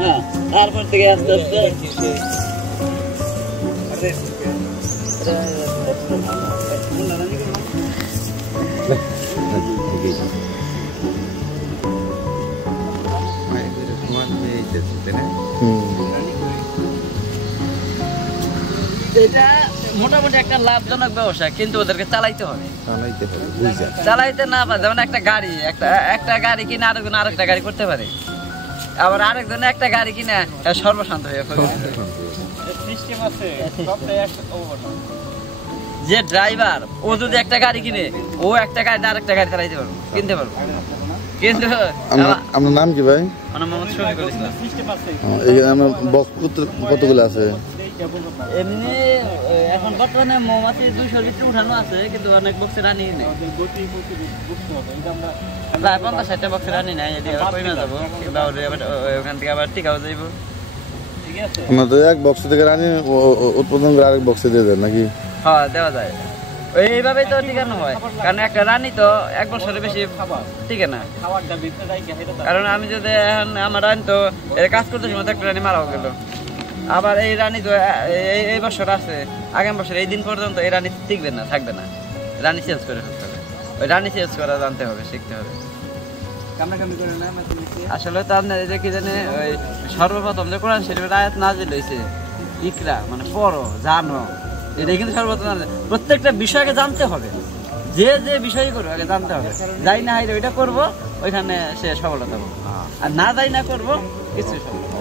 হ্যাঁ, তারপর থেকে আস্তে আস্তে এটা মোটামুটি একটা লাভজনক ব্যবসা, কিন্তু ওদেরকে চালাইতে হবে। চালাইতে না পারে, যেমন একটা গাড়ি, একটা গাড়ি কিনে আরেকজন আরেকটা গাড়ি করতে পারে, আবার আরেকজন একটা গাড়ি কিনে সর্বশান্ত হয়ে পড়ে। যে ড্রাইভার, ও যদি একটা গাড়ি কিনে, ও একটা গাড়ি আরেকটা গাড়ি চালাইতে পারবো, কিনতে পারবো। কিন্তু আপনার নাম কি ভাই? আমার মোহাম্মদ শফিকুল ইসলাম। কতগুলো আছে? এমনি এখন বর্তমানে মৌমাছি 200-র ভিতরে উঠানো আছে, কিন্তু অনেক বক্সে রানি নেই, প্রায় 50-60টা বক্সে রানি নাই। এদিকে কমে যাবো, ওখান থেকে আবার টিকাও যাইব। আমাদের এক বক্স থেকে রানি উৎপাদন করে আরেক বক্সে দিয়ে দেন নাকি? হ্যাঁ, দেওয়া যায়। এইভাবেই তো টিকানো হয়, কারণ একটা রানী তো 1 বছরের বেশি টিকে না। কারণ আমি যদি এখন আমার রানী তো কাজ করতে সময় একটা রানী মারাও গেল, আবার এই রানী তো এই বছর আছে, আগামী বছর এই দিন পর্যন্ত এই রানী টিকবে না, থাকবে না, রানী চেঞ্জ করে ফেলতে হবে। ওই রানী চেঞ্জ করা জানতে হবে, শিখতে হবে। আসলে তো আপনার এই যে কি জানে, ওই সর্বপ্রথম যে কোরআন শরীফের আয়াত নাযিল হয়েছে, ইকরা মানে পড়ো, জানো, এটা কিন্তু সর্বপ্রথম প্রত্যেকটা বিষয়কে জানতে হবে। যে যে বিষয় করবো আগে জানতে হবে। যাই না হাইলে ওইটা করবো, ওইখানে সে সফলতা পাবো, আর না যাই না করবো কিছু সফলতা।